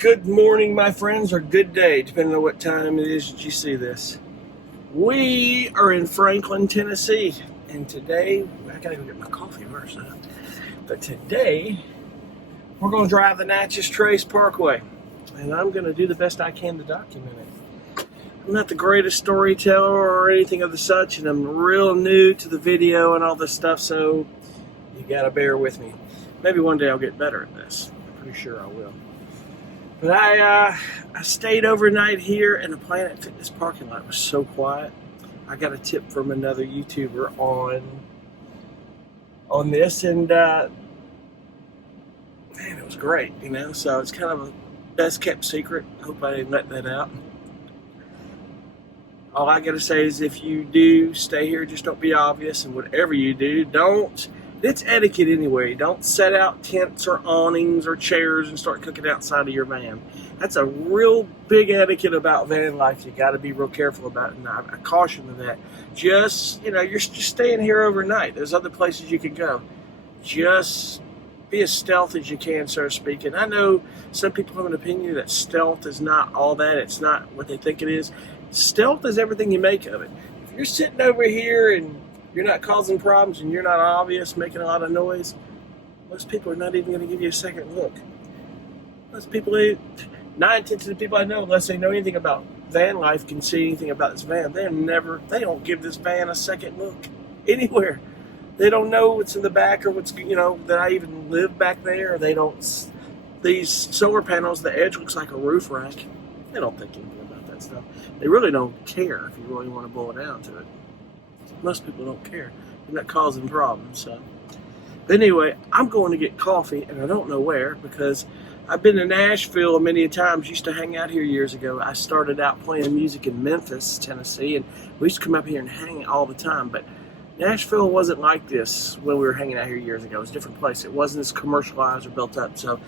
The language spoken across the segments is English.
Good morning, my friends, or good day, depending on what time it is that you see this. We are in Franklin, Tennessee, and today, I gotta go get my coffee first, but today, we're gonna drive the Natchez Trace Parkway, and I'm gonna do the best I can to document it. I'm not the greatest storyteller or anything of the such, and I'm real new to the video and all this stuff, so you gotta bear with me. Maybe one day I'll get better at this. I'm pretty sure I will. But I stayed overnight here, and the Planet Fitness parking lot was so quiet. I got a tip from another YouTuber on this, and man, it was great, you know. So it's kind of a best kept secret. I hope I didn't let that out. All I gotta say is, if you do stay here, just don't be obvious, and whatever you do, don't. It's etiquette anyway. Don't set out tents or awnings or chairs and start cooking outside of your van. That's a real big etiquette about van life. You got to be real careful about it, and I caution to that. Just, you know, you're just staying here overnight. There's other places you can go. Just be as stealth as you can, so to speak. And I know some people have an opinion that stealth is not all that. It's not what they think it is. Stealth is everything you make of it. If you're sitting over here and you're not causing problems and you're not obvious, making a lot of noise, most people are not even going to give you a second look. Most people, 9/10 of the people I know, unless they know anything about van life, can see anything about this van, they don't give this van a second look anywhere. They don't know what's in the back, or what's, you know, that I even live back there. They don't, these solar panels, the edge looks like a roof rack. They don't think anything about that stuff. They really don't care, if you really want to boil it down to it. Most people don't care. You're not causing problems. So, but anyway, I'm going to get coffee, and I don't know where, because I've been to Nashville many times. Used to hang out here years ago. I started out playing music in Memphis, Tennessee, and we used to come up here and hang all the time. But Nashville wasn't like this when we were hanging out here years ago. It was a different place. It wasn't as commercialized or built up. So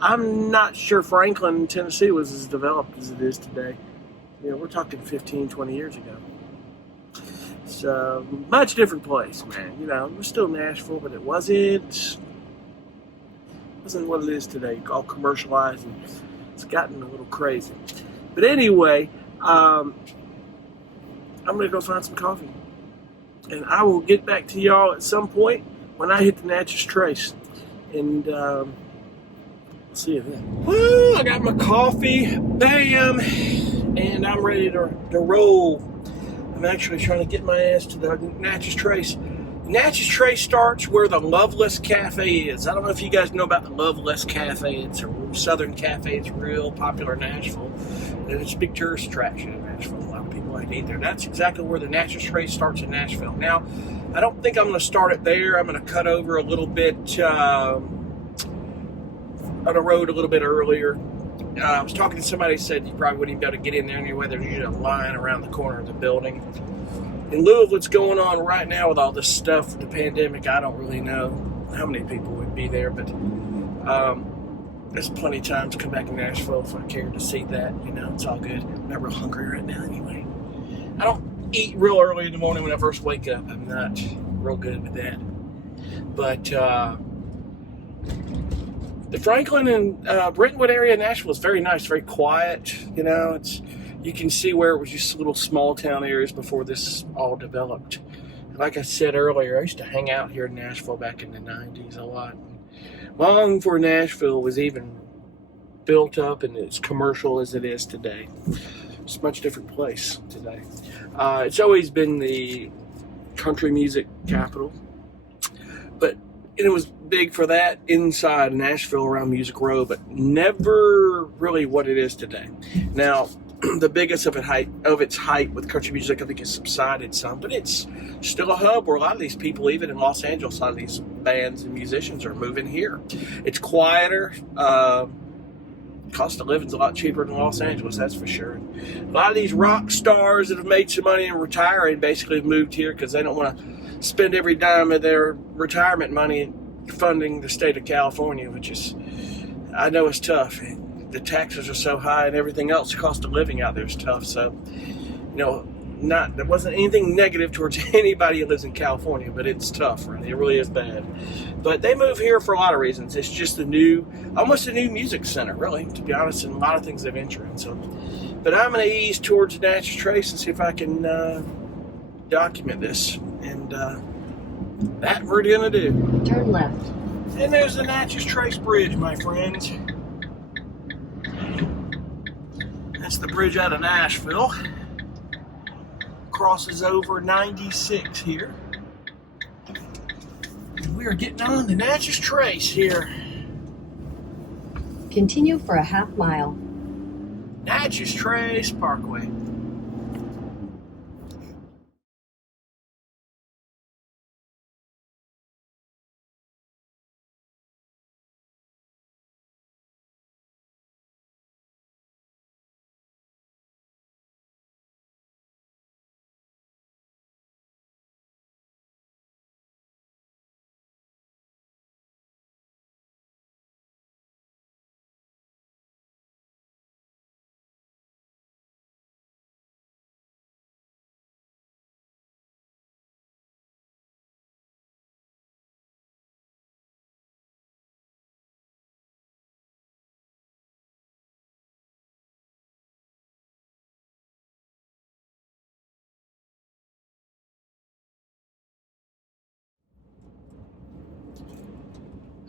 I'm not sure Franklin, Tennessee was as developed as it is today. You know, we're talking 15, 20 years ago. It's a much different place, man. You know, it was still Nashville, but it wasn't what it is today. All commercialized, and it's gotten a little crazy. But anyway, I'm gonna go find some coffee, and I will get back to y'all at some point when I hit the Natchez Trace, and see you then. Woo! I got my coffee, bam, and I'm ready to roll. I'm actually trying to get my ass to the Natchez Trace. Natchez Trace starts where the Loveless Cafe is. I don't know if you guys know about the Loveless Cafe. It's a southern cafe. It's real popular in Nashville. And it's a big tourist attraction in Nashville. A lot of people like to eat there. That's exactly where the Natchez Trace starts in Nashville. Now, I don't think I'm going to start it there. I'm going to cut over a little bit on the road a little bit earlier. I was talking to somebody who said you probably wouldn't even be able to get in there anyway. There's usually a line around the corner of the building. In lieu of what's going on right now with all this stuff, the pandemic, I don't really know how many people would be there, but there's plenty of time to come back to Nashville if I care to see that. You know, it's all good. I'm not real hungry right now anyway. I don't eat real early in the morning when I first wake up. I'm not real good with that. But the Franklin and Brentwood area of Nashville is very nice, very quiet. You know, you can see where it was just little small town areas before this all developed. Like I said earlier, I used to hang out here in Nashville back in the 90s a lot. Long before Nashville was even built up and as commercial as it is today. It's a much different place today. It's always been the country music capital. But it was big for that inside Nashville around Music Row, but never really what it is today. Now, the biggest of its height with country music, I think, has subsided some, but it's still a hub where a lot of these people, even in Los Angeles, a lot of these bands and musicians are moving here. It's quieter. Cost of living's a lot cheaper than Los Angeles, that's for sure. A lot of these rock stars that have made some money and retiring basically have moved here because they don't want to spend every dime of their retirement money funding the state of California, which is, I know it's tough. The taxes are so high and everything else, the cost of living out there is tough. So, you know, There wasn't anything negative towards anybody who lives in California, but it's tough, right? It really is bad. But they move here for a lot of reasons. It's just almost a new music center, really, to be honest, and a lot of things they venture in. So, but I'm going to ease towards Natchez Trace and see if I can document this, and that we're going to do. Turn left. And there's the Natchez Trace Bridge, my friends. That's the bridge out of Nashville. Crosses over 96 here. And we are getting on the Natchez Trace here. Continue for a half mile. Natchez Trace Parkway.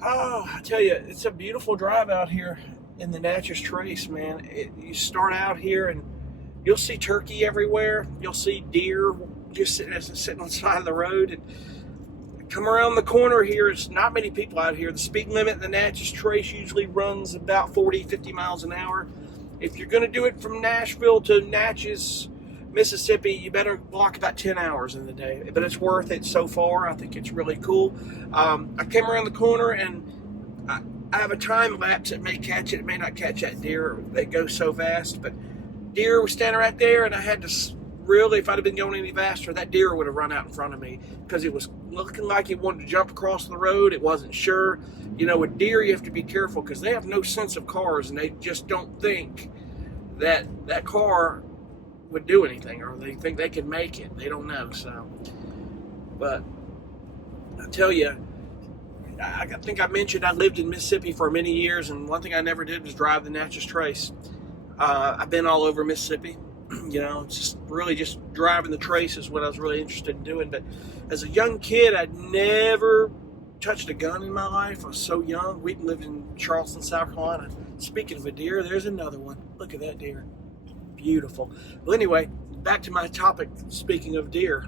Oh, I tell you, it's a beautiful drive out here in the Natchez Trace, man. You start out here and you'll see turkey everywhere. You'll see deer just sitting on the side of the road. And come around the corner here, it's not many people out here. The speed limit in the Natchez Trace usually runs about 40, 50 miles an hour. If you're going to do it from Nashville to Natchez, Mississippi, you better block about 10 hours in the day, but it's worth it so far. I think it's really cool. I came around the corner and I have a time lapse. It may catch it, it may not catch that deer. They go so fast, but deer was standing right there, and I had to really, if I'd have been going any faster, that deer would have run out in front of me because it was looking like it wanted to jump across the road. It wasn't sure. You know, with deer, you have to be careful because they have no sense of cars, and they just don't think that that car would do anything, or they think they could make it. They don't know. So, but I tell you, I think I mentioned I lived in Mississippi for many years, and one thing I never did was drive the Natchez Trace. I've been all over Mississippi. You know, it's just really just driving the Trace is what I was really interested in doing. But as a young kid, I'd never touched a gun in my life. I was so young. We lived in Charleston, South Carolina. Speaking of a deer, there's another one. Look at that deer. Beautiful. Well, anyway, back to my topic. Speaking of deer,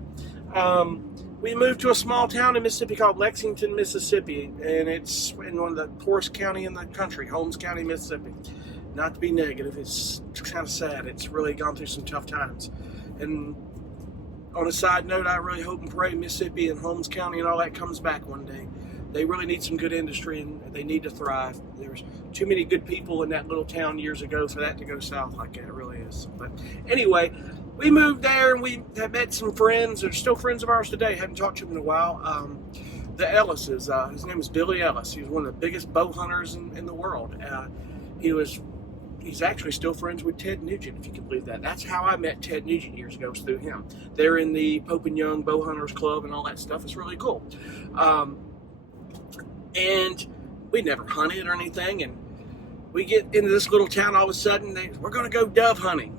we moved to a small town in Mississippi called Lexington, Mississippi, and it's in one of the poorest county in the country, Holmes County, Mississippi. Not to be negative, it's kind of sad. It's really gone through some tough times. And on a side note, I really hope and pray Mississippi and Holmes County and all that comes back one day. They really need some good industry, and they need to thrive. There's too many good people in that little town years ago for that to go south like that. It really is. But anyway, we moved there, and we have met some friends. They're still friends of ours today. Haven't talked to them in a while. The Ellises, his name is Billy Ellis. He was one of the biggest bow hunters in the world. He's actually still friends with Ted Nugent, if you can believe that. That's how I met Ted Nugent years ago, was through him. They're in the Pope and Young Bow Hunters Club and all that stuff. It's really cool. And we never hunted or anything, and we get into this little town, all of a sudden, we're going to go dove hunting.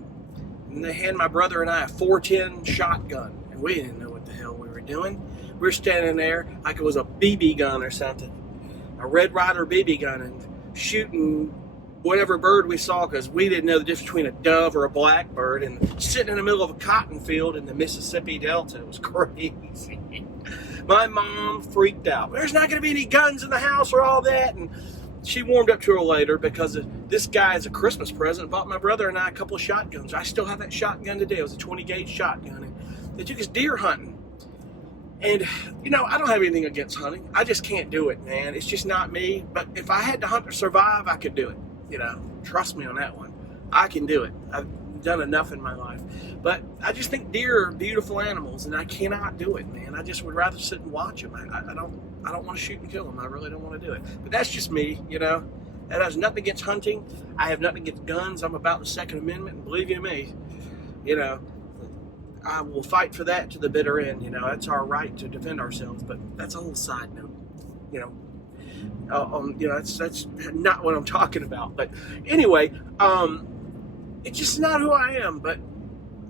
And they hand my brother and I a 410 shotgun, and we didn't know what the hell we were doing. We're standing there like it was a BB gun or something, a Red Ryder BB gun, and shooting whatever bird we saw, because we didn't know the difference between a dove or a blackbird, and sitting in the middle of a cotton field in the Mississippi Delta. It was crazy. My mom freaked out. There's not going to be any guns in the house or all that. And she warmed up to her later because this guy, as a Christmas present, bought my brother and I a couple of shotguns. I still have that shotgun today. It was a 20 gauge shotgun. And they took us deer hunting. And, you know, I don't have anything against hunting. I just can't do it, man. It's just not me. But if I had to hunt or survive, I could do it. You know, trust me on that one. I can do it. I've done enough in my life. But I just think deer are beautiful animals, and I cannot do it, man. I just would rather sit and watch them. I don't want to shoot and kill them. I really don't want to do it. But that's just me, you know. That has nothing against hunting. I have nothing against guns. I'm about the Second Amendment, and believe you me, you know, I will fight for that to the bitter end. You know, that's our right to defend ourselves. But that's a whole side note. You know, that's not what I'm talking about. But anyway, it's just not who I am. But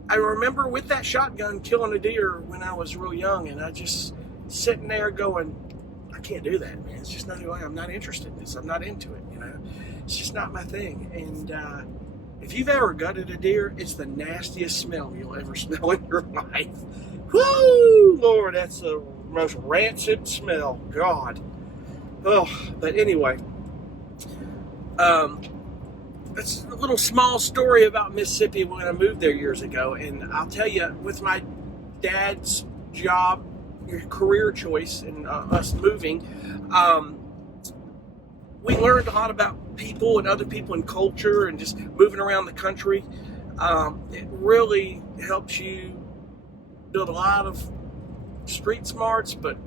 I remember with that shotgun killing a deer when I was real young, and I just sitting there going, I can't do that, man. It's just not who I am. I'm not interested in this. I'm not into it. You know, it's just not my thing. And if you've ever gutted a deer, it's the nastiest smell you'll ever smell in your life. Woo, Lord, that's the most rancid smell. God. Oh, but anyway, that's a little small story about Mississippi when I moved there years ago. And I'll tell you, with my dad's job, career choice, and us moving, we learned a lot about people and other people and culture and just moving around the country. It really helps you build a lot of street smarts, but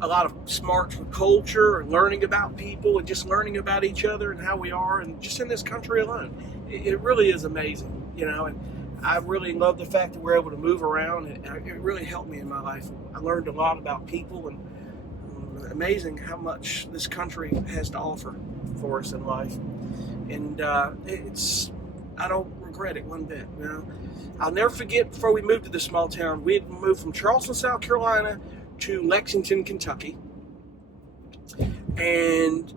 a lot of smarts with culture and learning about people and just learning about each other and how we are, and just in this country alone. It really is amazing, you know, and I really love the fact that we're able to move around. It really helped me in my life. I learned a lot about people, and amazing how much this country has to offer for us in life. And I don't regret it one bit, you know. I'll never forget, before we moved to this small town, we had moved from Charleston, South Carolina to Lexington, Kentucky. And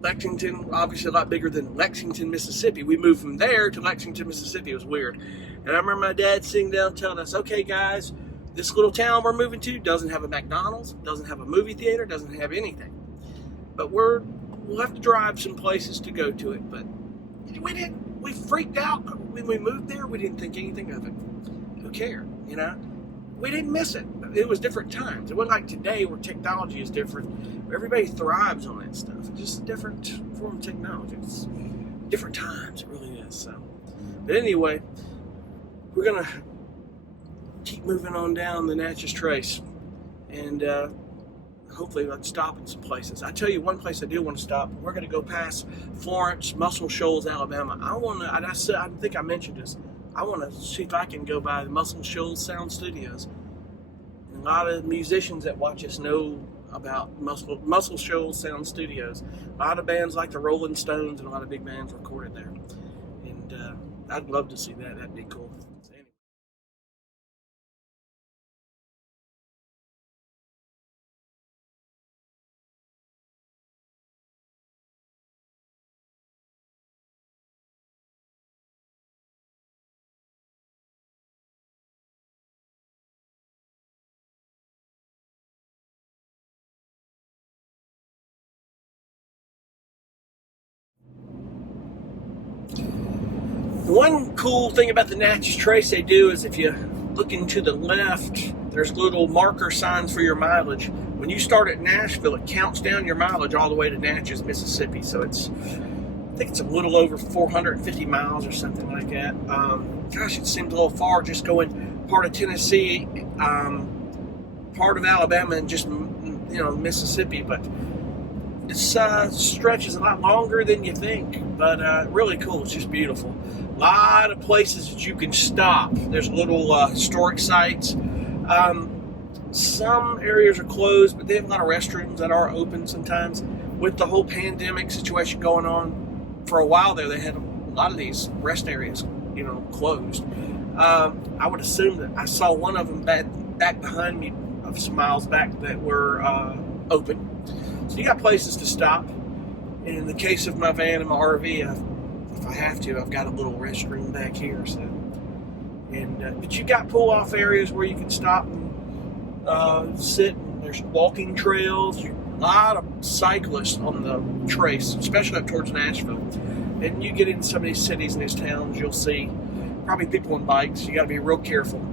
Lexington, obviously a lot bigger than Lexington, Mississippi. We moved from there to Lexington, Mississippi. It was weird. And I remember my dad sitting down telling us, okay, guys, this little town we're moving to doesn't have a McDonald's, doesn't have a movie theater, doesn't have anything. But we'll have to drive some places to go to it. But we freaked out when we moved there. We didn't think anything of it. Who cared, you know? We didn't miss it. It was different times. It wasn't like today where technology is different. Everybody thrives on that stuff. It's just a different form of technology. It's different times. It really is. So, but anyway, we're going to keep moving on down the Natchez Trace. And hopefully I'll stop in some places. I tell you one place I do want to stop. We're going to go past Florence, Muscle Shoals, Alabama. I think I mentioned this. I want to see if I can go by the Muscle Shoals Sound Studios. And a lot of musicians that watch us know about Muscle Shoals Sound Studios. A lot of bands like the Rolling Stones and a lot of big bands recorded there. And I'd love to see that. That'd be cool. One cool thing about the Natchez Trace they do is if you look into the left, there's little marker signs for your mileage. When you start at Nashville, it counts down your mileage all the way to Natchez, Mississippi. So I think it's a little over 450 miles or something like that. Gosh, it seems a little far just going part of Tennessee, part of Alabama, and just, Mississippi. But this stretch is a lot longer than you think, but really cool. It's just beautiful. A lot of places that you can stop. There's little historic sites. Some areas are closed, but they have a lot of restrooms that are open sometimes. With the whole pandemic situation going on, for a while there, they had a lot of these rest areas, closed. I would assume that I saw one of them back behind me, some miles back, that were open. So you got places to stop. And in the case of my van and my RV, if I have to, I've got a little restroom back here. So, but you got pull-off areas where you can stop and sit. And there's walking trails. A lot of cyclists on the trace, especially up towards Nashville. And you get into some of these cities and these towns, you'll see probably people on bikes. You got to be real careful.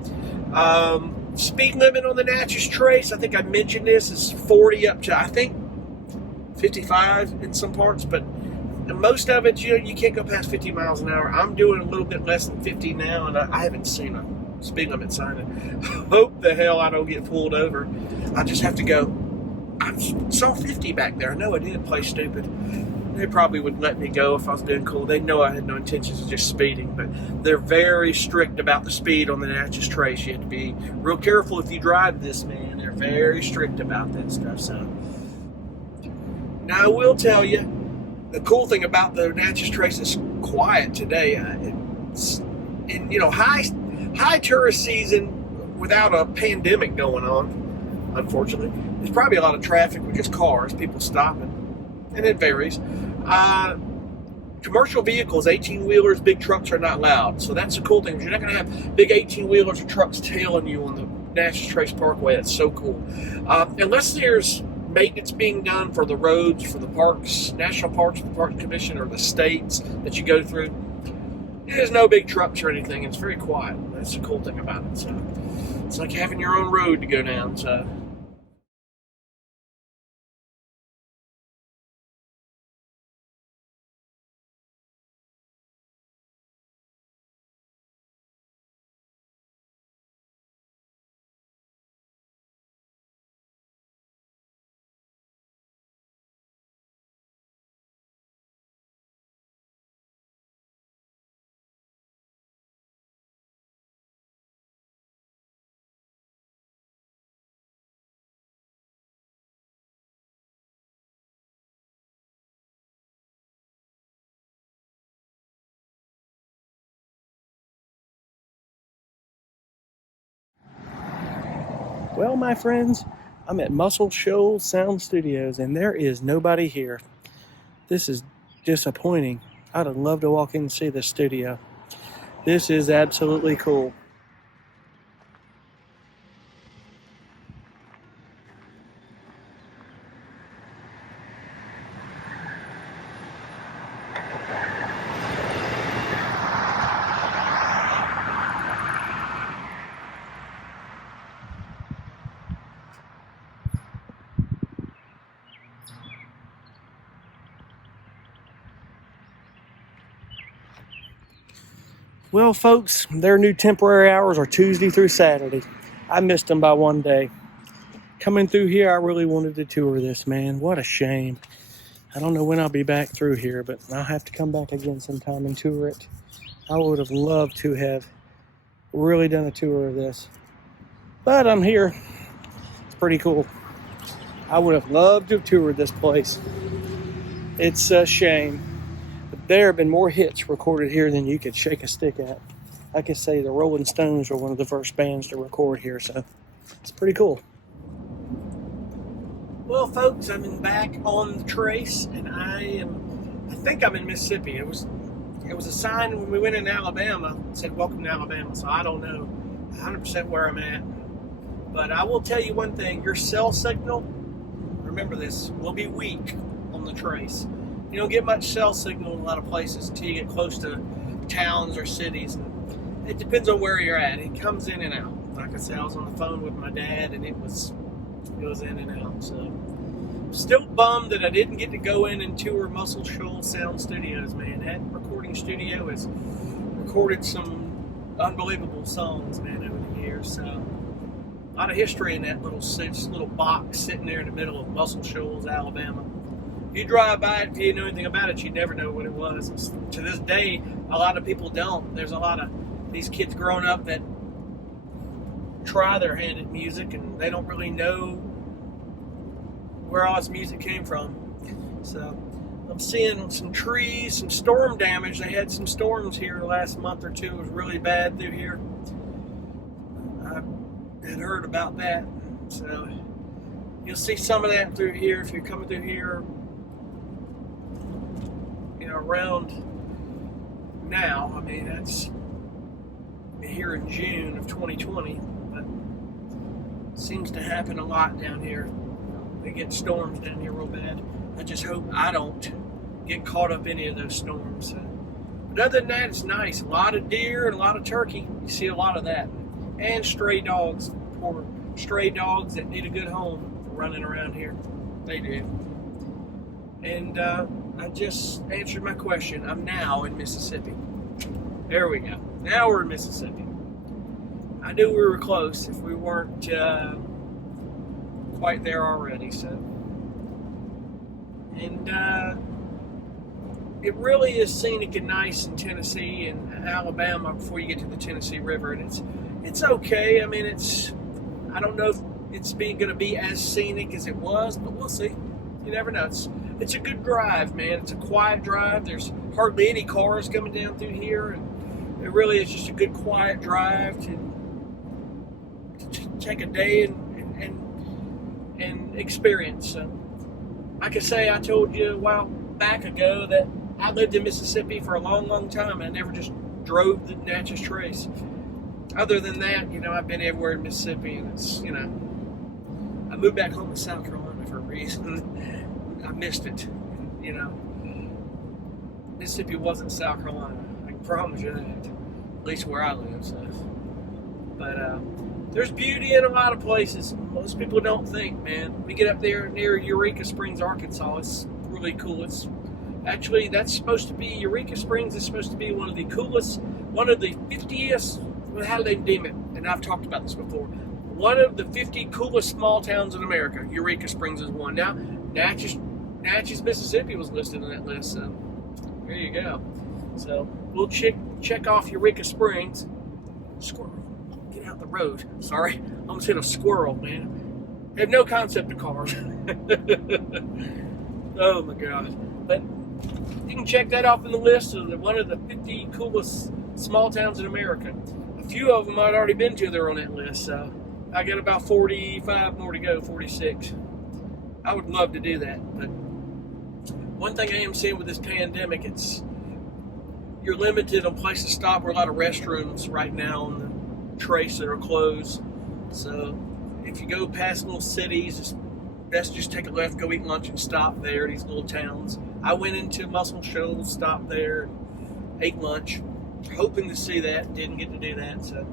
Speed limit on the Natchez Trace, I think I mentioned this, is 40 up to, I think, 55 in some parts, but most of it, you can't go past 50 miles an hour. I'm doing a little bit less than 50 now, and I haven't seen a speed limit sign. I hope the hell I don't get pulled over. I just have to go. I saw 50 back there. I know I did play stupid. They probably would let me go if I was doing cool. They know I had no intentions of just speeding, but they're very strict about the speed on the Natchez Trace. You have to be real careful if you drive this, man. They're very strict about that stuff. So now I will tell you, the cool thing about the Natchez Trace is quiet today. It's in, you know, high tourist season without a pandemic going on, unfortunately. There's probably a lot of traffic with just cars, people stopping, and it varies. Commercial vehicles, 18-wheelers, big trucks are not allowed. So that's the cool thing. You're not going to have big 18-wheelers or trucks tailing you on the Natchez Trace Parkway. That's so cool. Unless there's maintenance being done for the roads, for the parks, national parks, the Parks Commission, or the states that you go through, there's no big trucks or anything. It's very quiet. That's the cool thing about it. So it's like having your own road to go down. So. Well, my friends, I'm at Muscle Shoals Sound Studios, and there is nobody here. This is disappointing. I'd have loved to walk in and see the studio. This is absolutely cool. Well, folks, their new temporary hours are Tuesday through Saturday. I missed them by one day. Coming through here, I really wanted to tour this, man. What a shame. I don't know when I'll be back through here, but I'll have to come back again sometime and tour it. I would have loved to have really done a tour of this. But I'm here. It's pretty cool. I would have loved to have toured this place. It's a shame. There have been more hits recorded here than you could shake a stick at. I could say the Rolling Stones were one of the first bands to record here, so it's pretty cool. Well, folks, I'm back on the Trace, and I think I'm in Mississippi. It was a sign when we went in Alabama. It said, "Welcome to Alabama," so I don't know 100% where I'm at. But I will tell you one thing, your cell signal, remember this, will be weak on the Trace. You don't get much cell signal in a lot of places until you get close to towns or cities. It depends on where you're at. It comes in and out. Like I said, I was on the phone with my dad, and it was in and out. So, still bummed that I didn't get to go in and tour Muscle Shoals Sound Studios, man. That recording studio has recorded some unbelievable songs, man, over the years. So, a lot of history in that little box sitting there in the middle of Muscle Shoals, Alabama. If you drive by it, if you didn't know anything about it, you'd never know what it was. To this day, a lot of people don't. There's a lot of these kids growing up that try their hand at music, and they don't really know where all this music came from. So I'm seeing some trees, some storm damage. They had some storms here the last month or two. It was really bad through here. I had heard about that. So you'll see some of that through here if you're coming through here, around now. I mean, that's here in June of 2020, but it seems to happen a lot down here. They get storms down here real bad. I just hope I don't get caught up in any of those storms. But other than that, it's nice. A lot of deer and a lot of turkey. You see a lot of that. And stray dogs. Poor stray dogs that need a good home running around here. They do. And I just answered my question. I'm now in Mississippi. There we go. Now we're in Mississippi. I knew we were close if we weren't quite there already. So, and it really is scenic and nice in Tennessee and Alabama before you get to the Tennessee River, and it's okay. I mean, I don't know if it's going to be as scenic as it was, but we'll see. You never know. It's a good drive, man. It's a quiet drive. There's hardly any cars coming down through here, and it really is just a good quiet drive to take a day and experience. So, like I say, I told you a while back ago that I lived in Mississippi for a long, long time. I never just drove the Natchez Trace. Other than that, I've been everywhere in Mississippi, and it's, I moved back home to South Carolina for a reason. I missed it, Mississippi wasn't South Carolina. I can promise you that, at least where I live. So, but there's beauty in a lot of places. Most people don't think, man. We get up there near Eureka Springs, Arkansas. It's really cool. Actually, that's supposed to be, Eureka Springs is supposed to be one of the 50th, how do they deem it? And I've talked about this before. One of the 50 coolest small towns in America. Eureka Springs is one. Now, Natchez, Mississippi was listed on that list, so there you go. So, we'll check off Eureka Springs. Squirrel, get out the road. Sorry, almost hit a squirrel, man. I have no concept of cars. Oh my God. But you can check that off in the list of one of the 50 coolest small towns in America. A few of them I'd already been to. They're on that list. So I got about 45 more to go, 46. I would love to do that. But one thing I am seeing with this pandemic, you're limited on places to stop. Or a lot of restrooms right now on the Trace that are closed. So if you go past little cities, it's best just take a left, go eat lunch, and stop there. These little towns. I went into Muscle Shoals, stopped there, ate lunch, hoping to see that. Didn't get to do that. So,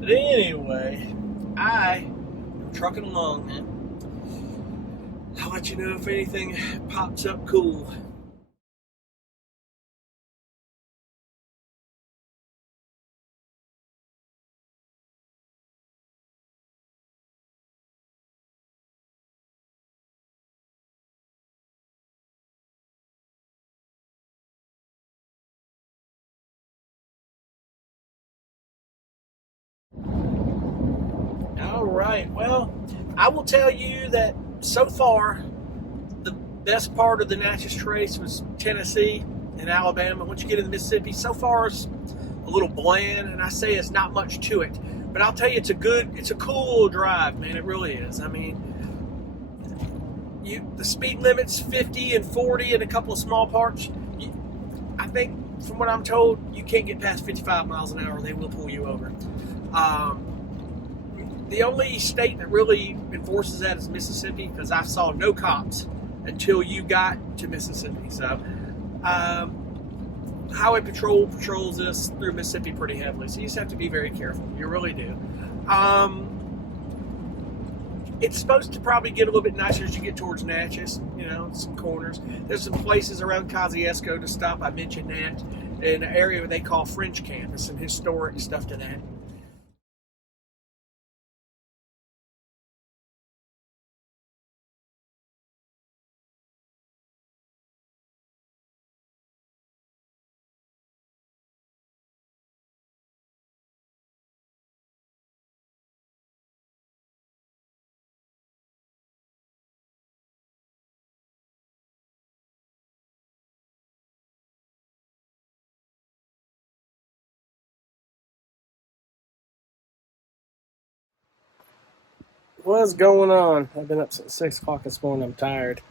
but anyway, I am trucking along, man. I'll let you know if anything pops up cool. All right. Well, I will tell you that so far, the best part of the Natchez Trace was Tennessee and Alabama. Once you get into Mississippi, so far it's a little bland, and I say it's not much to it. But I'll tell you, it's a cool drive, man. It really is. I mean, the speed limit's 50 and 40 in a couple of small parts. I think, from what I'm told, you can't get past 55 miles an hour. They will pull you over. The only state that really enforces that is Mississippi, because I saw no cops until you got to Mississippi. So, Highway Patrol patrols this through Mississippi pretty heavily, so you just have to be very careful. You really do. It's supposed to probably get a little bit nicer as you get towards Natchez, some corners. There's some places around Kosciuszko to stop. I mentioned that. In an area they call French Camp. There's some historic stuff to that. What's going on? I've been up since 6 o'clock this morning. I'm tired.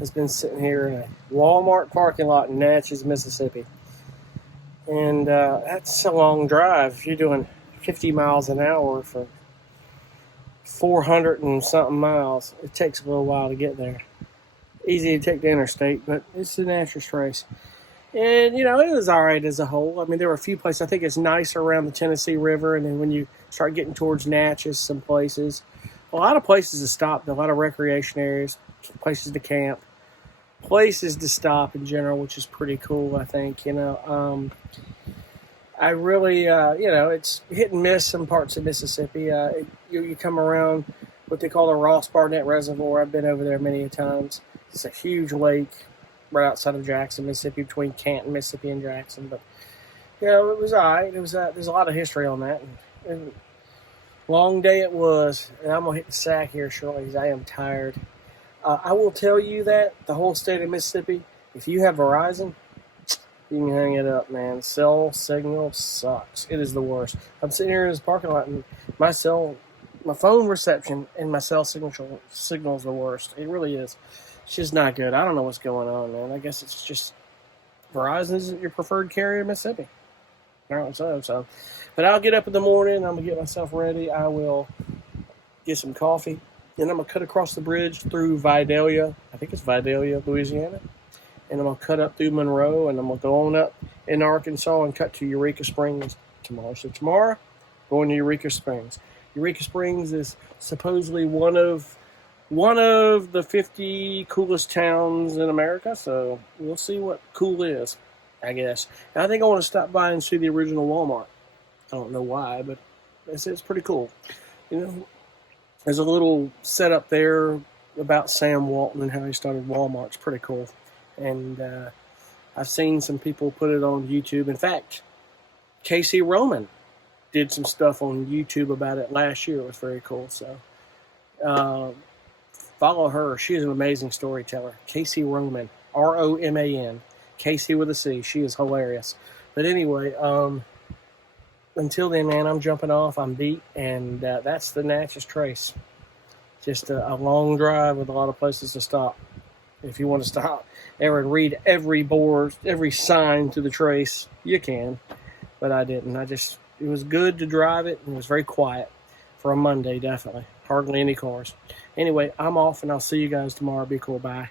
I've been sitting here in a Walmart parking lot in Natchez, Mississippi. And that's a long drive. If you're doing 50 miles an hour for 400 and something miles, it takes a little while to get there. Easy to take the interstate, but it's the Natchez Trace. And, it was all right as a whole. I mean, there were a few places. I think it's nicer around the Tennessee River, and then when you start getting towards Natchez, some places. A lot of places to stop, a lot of recreation areas, places to camp, places to stop in general, which is pretty cool, I think. I really, it's hit and miss some parts of Mississippi. You come around what they call the Ross Barnett Reservoir. I've been over there many a times. It's a huge lake, right outside of Jackson, Mississippi, between Canton, Mississippi, and Jackson. But you know, it was all right. It was there's a lot of history on that. And long day it was, and I'm gonna hit the sack here shortly because I am tired. I will tell you that the whole state of Mississippi, if you have Verizon, you can hang it up, man. Cell signal sucks. It is the worst. I'm sitting here in this parking lot, and my phone reception and my cell signal is the worst. It really is. It's just not good. I don't know what's going on, man. I guess it's just Verizon isn't your preferred carrier in Mississippi. Apparently so. But I'll get up in the morning. I'm going to get myself ready. I will get some coffee. Then I'm going to cut across the bridge through Vidalia. I think it's Vidalia, Louisiana. And I'm going to cut up through Monroe. And I'm going to go on up in Arkansas and cut to Eureka Springs tomorrow. So tomorrow, going to Eureka Springs. Eureka Springs is supposedly one of the 50 coolest towns in America. So we'll see what cool is, I guess. And I think I want to stop by and see the original Walmart. I don't know why, but it's pretty cool. You know, there's a little setup there about Sam Walton and how he started Walmart. It's pretty cool. And I've seen some people put it on YouTube. In fact, Casey Roman did some stuff on YouTube about it last year. It was very cool. So follow her. She is an amazing storyteller. Casey Roman, Roman. Casey with a C. She is hilarious. But anyway, until then, man, I'm jumping off. I'm beat, and that's the Natchez Trace. Just a long drive with a lot of places to stop. If you want to stop and read every board, every sign to the trace, you can. But I didn't. It was good to drive it, and it was very quiet for a Monday, definitely. Hardly any cars. Anyway, I'm off, and I'll see you guys tomorrow. Be cool. Bye.